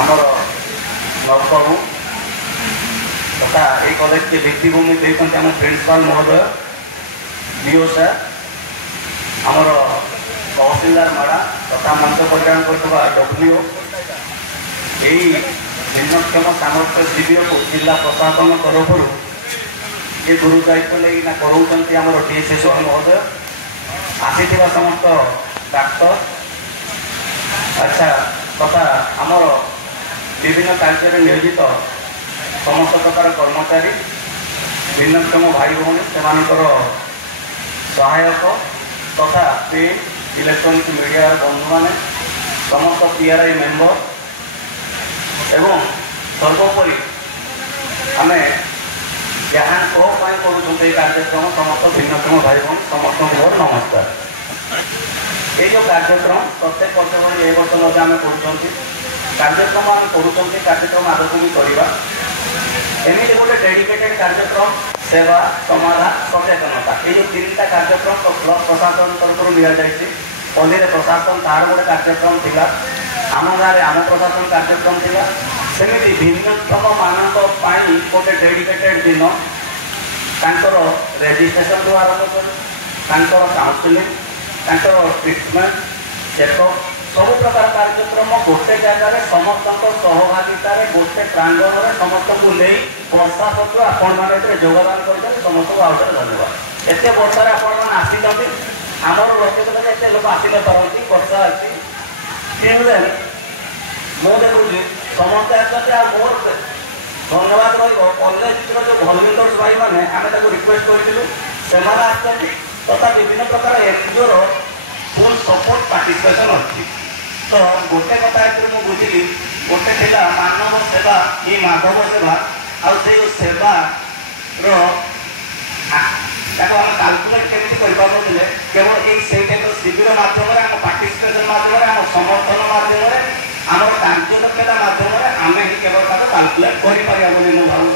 आमर नवबाबू तथा ये कॉलेज के भित्तिभूमि देते आम प्रिंसिपाल महोदय डीओ सर आमर तहसीलदार माड़ा तथा मंच परिचालन कर डब्ल्यू यही भिन्नक्षम सामर्थ्य शिविर को जिला प्रशासन तरफ ये गुरु दायित्व लेकिन कराऊँ आमर डीएसएस महोदय आसी समस्त डाक्तर अच्छा तथा आमर विभिन्न कार्य नियोजित समस्त प्रकार कर्मचारी भिन्नक्षम भाई भौणी से सहायक तथा प्रिंट इलेक्ट्रोनिक्स मीडिया बंधु मैंने समस्त पीआरआई मेंबर एवं सर्वोपरि आम जहाँ कहीं करूँ कार्यक्रम समस्त भिन्नक्षम भाई भौणी समस्त मोर नमस्कार। ये जो कार्यक्रम प्रत्येक वर्ष भली ए वर्ष आम कर कार्यक्रम आम कर कार्यक्रम आग को भी करवा एमती गोटे डेडिकेटेड कार्यक्रम सेवा समाधान सचेतनता ये जो तीन कार्यक्रम ब्लॉक प्रशासन तरफ नि पल्ली प्रशासन तार गोटे कार्यक्रम थिला आम गाँव आम प्रशासन कार्यक्रम थिला सेमती भिन्नक्षम मानक गोटे डेडिकेटेड दिन तांकर रेजिस्ट्रेशन आरंभ कर काउंसिलिंग ट्रिटमेंट चेकअप सब प्रकार कार्यक्रम गोटे जगह समस्त सहभागित गोटे प्रांगण में समस्त को नहीं वर्षा सत्व आपण मैंने योगदान कर समस्त को आउे धन्यवाद। एत वर्षा आपण मैंने आसी आमर लक्ष्य एत लोक आसी पारती वर्षा अच्छी मुझे देखुची समस्ते आसते मोर धन्यवाद रॉलेज जो भलंटियर्स भाई मैंने आम रिक्वेस्ट करूँ से तथा विभिन्न प्रकार एनजीओ फुल सपोर्ट पार्टिसिपेशन अच्छी तो गोटे कथा मुझे बुझिली गोटे थिला मानव सेवा ये माधव सेवा आउ से सेवा आम काल्कुलेट केमी कर केवल ये शिविर मध्यम आम पार्टिसिपेशन मध्यम आम समर्थन मध्यम आम कार्यदक्षता मध्यम आम ही केवल काल्कुलेट कर भावुँ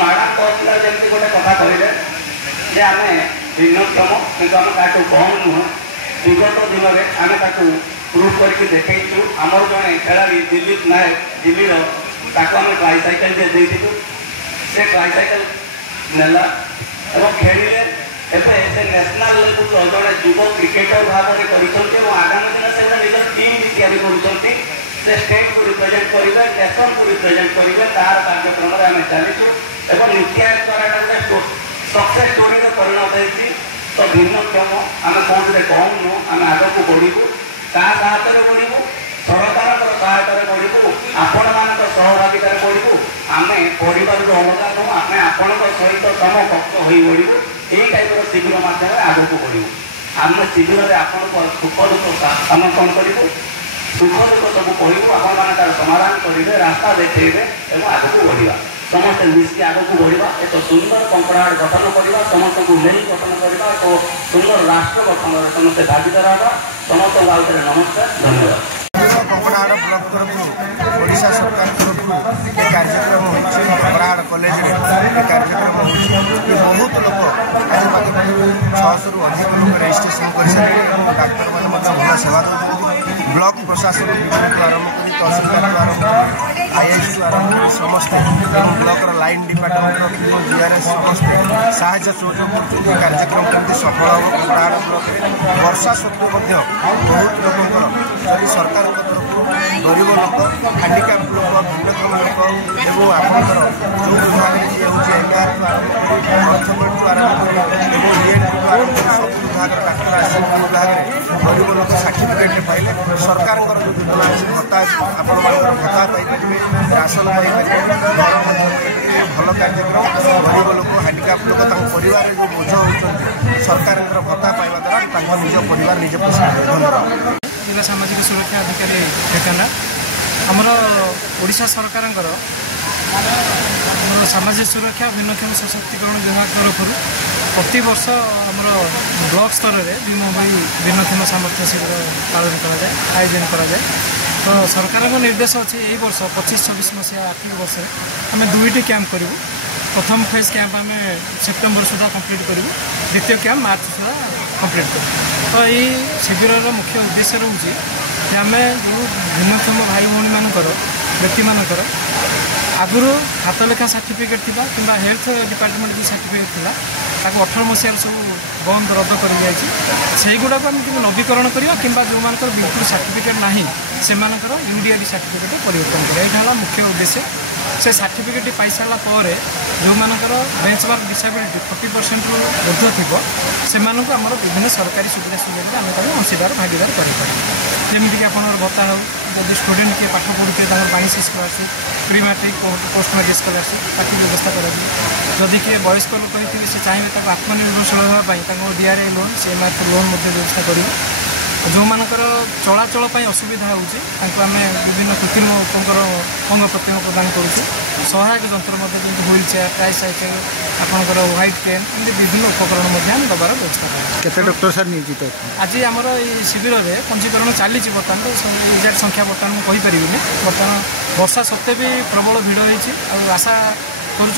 मैडम कहला जमी गोटे कथा कहले आम भिन्नक्षम कि आम क्या कम नुह विगत दिन में आम प्रूफ करके देखु आमर जड़े खेलाड़ी दिलीप नायक दिल्ली आम ट्राइसाइकेल देती से ट्राइसाइकेल नेला और खेलिले एवं से नेशनल लेवल जड़े युव क्रिकेटर भाव में कर आगामी दिन से निज टीम भी तैयारी कर स्टेट को रिप्रेजेंट करेंगे नेशन को रिप्रेजेंट करेंगे तार कार्यक्रम आम चलीचु एवं नित्याय कराटा सक्सेस स्टोरी में परिणत होती तो भिन्नक्षम आम कौन कम नु आम आग को बढ़ू क्या सहायता बढ़ू सरकार सहायता बढ़ू आपण मान सहभागितार बढ़ू आम परिवार अलग नु आम आपण सहित समकक्ष हो बढ़ू यही टाइप शिविर मध्यम आग को बढ़ू आम शिविर में आपको सुख दुख आम कौन करूँ सुख दुख सब कहूँ आपण मैंने तार समाधान करेंगे रास्ता देखेबे और आग को बढ़ा समस्त मिसिक आग को बढ़ा एक सुंदर कंकड़ाहाट गठन करवा समस्त को नहीं गठन करवा एक सुंदर राष्ट्र गठन समस्त भागीदार हाँ समस्त आउे नमस्कार धन्यवाद। कंकड़ाहाट ब्लॉक तरफ ओडिशा सरकार तरफ कार्यक्रम होती कंकड़ाहाट कॉलेज में कार्यक्रम होती बहुत लोग आज पाखे 600 रु अधिक लोग रजिस्ट्रेशन कर सारे डाक्तर मैंने भल सेवा देते ब्लॉक प्रशासन आरंभ कर तहसीलदार आरंभ आईएएस आरंभ कर समस्त ब्लॉक लाइन डिपार्टमेंट जीआरएस समस्त साहाय्य सहयोग कर कार्यक्रम केमती सफल हम कंकड़ाहाट ब्लॉक में वर्षा सत्वे बहुत लोकर जदि सरकार तरफ गरीब लोक हैंडिक्याप लोक भिन्नक्षम लोक और आपंकर जो विभाग जी हूँ एनआर टू आरम्भ कर अर्थमेंट आरम्भ कर ईएन टू आरम्भ कर सब विभाग डाक्तर आसी विभाग में गरीब लोक सर्टिफिकेट पाइले सरकार जो योजना अच्छी भत्ता आपण भत्ता पाइपर राशन पाइपर भल कार्यक्रम गरीब लोक हैंडिक्याप लोक परिवार जो बोझ होती सरकार भत्ता पाइबा द्वारा निज परिवार निजे पोषण धन्यवाद। जिला सामाजिक सुरक्षा अधिकारी ढेंकानाल आमर ओडिशा सरकार सामाजिक सुरक्षा भिन्नक्षम सशक्तिकरण विभाग तरफ प्रति वर्ष आमर ब्लॉक स्तर में भीमभोई भिन्नक्षम सामर्थ्य शिविर पालन कराए आयोजन कराए तो सरकार निर्देश अच्छे यही वर्ष 25-26 मसीहा आर्थिक वर्ष आम 2टी कैंप करूँ प्रथम फेज कैंप आम सेप्टेम्बर सुधा कंप्लीट करूँ द्वितीय कैंप मार्च सुधा कंप्लीट करूँ तो यही शिविर मुख्य उद्देश्य रोचे आम जो भिन्नक्षम भाई भाई व्यक्ति मानकर आगुरी हाथ लेखा सर्टिफिकेट थिबा किंबा हेल्थ डिपार्टमेंट जो सर्टिफिकेट थिला ताको 18 मसीह सब बंद रद्द कर दिया से गुड़ा को आम नवीकरण करवा कि जो मानकर बिल्कुल सर्टिफिकेट नहीं से इमिडिएट सर्टिफिकेट परिवर्तन करा यहाँ मुख्य उद्देश्य से सर्टिफिकेट पाई सारा पर जो मानकर बेंचमार्क डिसेबिलिटी 40% रु ऊर्ध्व थी से आमर विभिन्न सरकारी सुविधा सुविधा आम अंशीदार भागीदार करमिक आप भत्ता हो जब स्टूडेंट किए पाठ पढ़ुए बाईस scholarship pre matric post matric scholarship ताकि व्यवस्था करी किए वयस्क लोक होते से चाहिए आत्मनिर्भरशील होगापी डीआरए लोन से लोन व्यवस्था करूँ जो मानकर चलाचल असुविधा होगी विभिन्न कृत्रिम अंग प्रत्यंग प्रदान करुँ सहायक जंत्र व्हील चेयर ट्राइसाइकेल आपंकर व्हाइट पेन एमती विभिन्न उपकरण दबार व्यवस्था केते डॉक्टर सर नियोजित आज आमर ये शिविर में पंजीकरण चली बर्तमान तो एक्जाक्ट संख्या बर्तमान मुझे कहीपरि बर्तमान वर्षा सत्वे भी प्रबल भिड़ होती आशा करुँ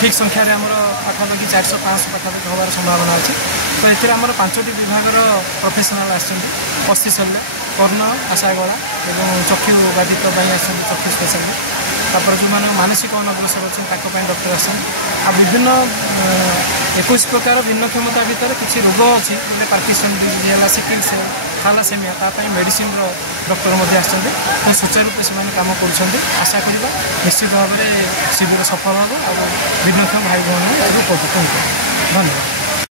ठीक संख्यार आमर पाखापाखि 400-500 पाखापाखि हबार संभावना अच्छी तो ये आमर 5टी विभाग प्रोफेशनल आस्थि शल्य कर्ण आशागला और चक्षु बाधित चक्षु स्पेशलिस्ट तापर जो मैंने मानसिक अनग्रसर अच्छे डॉक्टर आसन आ विभिन्न 21 प्रकार भिन्न क्षमता भितर किसी रोग अच्छी Parkinson disease sickle cell thalassemia तापाई मेडिसिन डॉक्टर आसते तो सुचारू रूप से काम कर आशा करवा निश्चित भाव में शिविर सफल हम और भिन्नक्षम भाई भौणी उपकृत होते धन्यवाद।